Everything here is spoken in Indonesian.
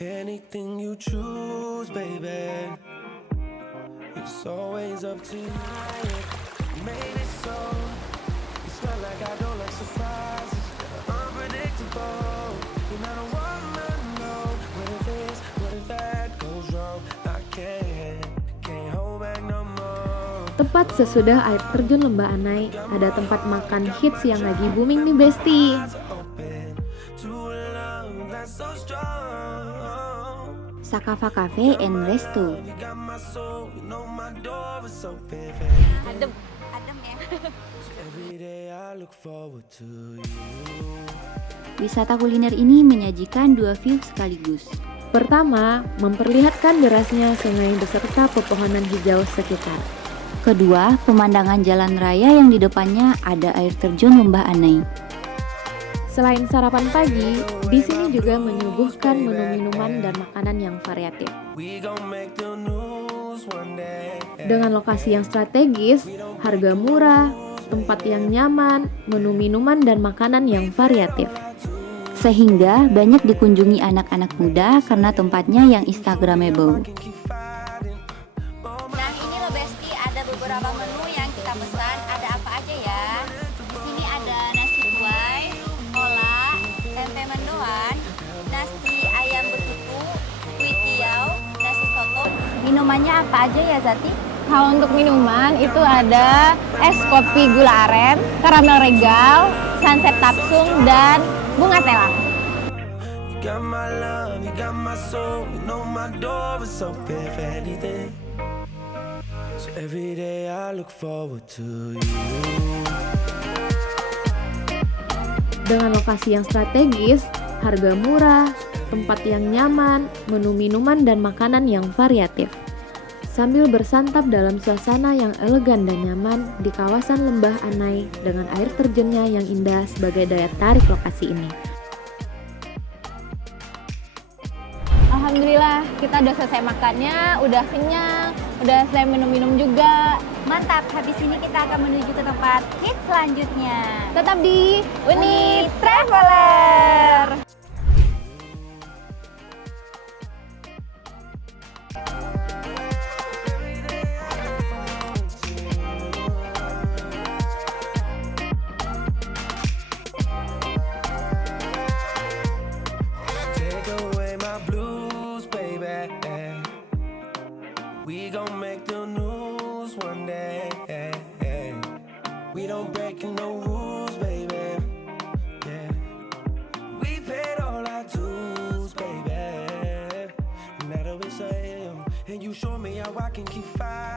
Anything you choose, baby. It's always up to you. You made it so. It's not like I don't like surprises. Unpredictable. You're not a woman, no. What if this? What if that goes wrong? I can't hold back no more. Tepat sesudah air terjun Lembah Anai, ada tempat makan hits yang lagi booming nih Besti. Sakava Cafe and Resto. Adem ya. Wisata kuliner ini menyajikan dua view sekaligus. Pertama, memperlihatkan derasnya sungai beserta pepohonan hijau sekitar. Kedua, pemandangan jalan raya yang di depannya ada air terjun Lembah Anai. Selain sarapan pagi, di sini juga menyuguhkan menu minuman dan makanan yang variatif. Dengan lokasi yang strategis, harga murah, tempat yang nyaman, menu minuman dan makanan yang variatif. Sehingga banyak dikunjungi anak-anak muda karena tempatnya yang instagramable. Nah ini loh Besti, ada beberapa menu yang kita pesan. Ada apa aja ya? Di sini ada nasi buai, kolak, tempe mendoan, nasi ayam betutu, kuitiau, nasi soto. Minumannya apa aja ya Zati? Kalau untuk minuman itu ada es kopi gula aren, karamel regal, sunset tapsung, dan bunga telang. Got my love, you got my soul. You know my door is open for anything. So every day I look forward to you. Dengan lokasi yang strategis, harga murah, tempat yang nyaman, menu minuman dan makanan yang variatif. Sambil bersantap dalam suasana yang elegan dan nyaman di kawasan Lembah Anai dengan air terjunnya yang indah sebagai daya tarik lokasi ini. Alhamdulillah kita udah selesai makannya, udah kenyang, udah selesai minum-minum juga. Mantap, habis ini kita akan menuju ke tempat hits selanjutnya. Tetap di Uni Traveler. Take away my blues, baby. We gon' make the news one day. We don't break no rules, baby. Yeah. We paid all our dues, baby. Now that we say, and you show me how I can keep fighting.